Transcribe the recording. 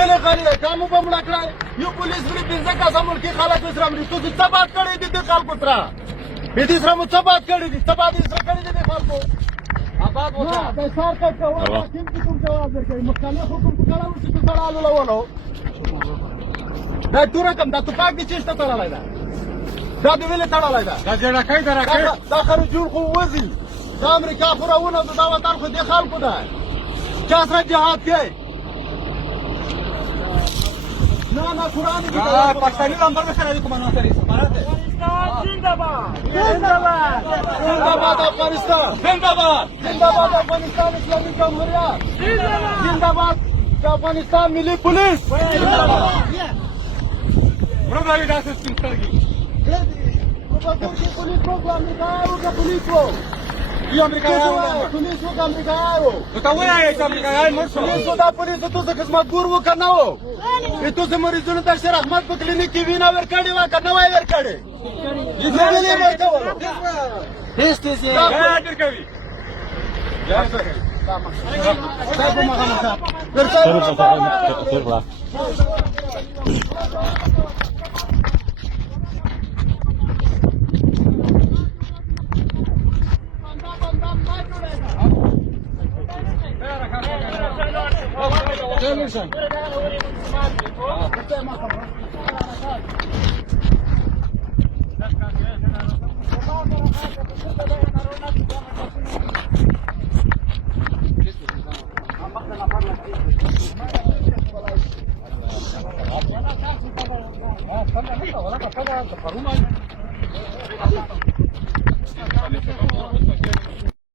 ویلې غلې کامو به مړه کړی یو پولیس مړي پنځه کسه ملکي خلک سره مړي تاسو څه بات کړی دي دې خلکو سره دې سره مو څه بات کړی دي څه بات یې سره کړی دي دې خلکو آباد وکړه د سار کټ کوه حاکم چې کوم جواب ورکوي مخکنه حکم په کړه چې په سره الولو دا ټول رقم دا توپاک دي چیرته تړلی ده دا دې ولې تړلی ده دا جړکۍ ده راکړ دا خرجون خو وځي دا امریکا خو راونه دا وطن خو دې خلکو ده چا سره جهاد کوي نه نه قرآن کی پاکستانی نمبر में खड़ा कमाना चाहिए भारत जिंदाबाद जिंदाबाद जिंदाबाद अफगानिस्तान जिंदाबाद जिंदाबाद अफगानिस्तान इस्लामी जमहूरियत जिंदाबाद अफगानिस्तान मिली पुलिस बड़ा भाई डांस स्पिंटर की पुलिस को अमेरिका का पुलिस को ये अमेरिका आया पुलिस को अमेरिका आया बताओ यार ये अमेरिका आया मोर पुलिस को पुलिस तो से खिदमत गुरु करना हो ये तो से मरीजों ता शेर अहमद को क्लिनिक की बिना वर काढे वा करना वा वर काढे ये ले बैठे हो दिस दिस या यार कभी यार सर साहब मगाम साहब फिर Faruma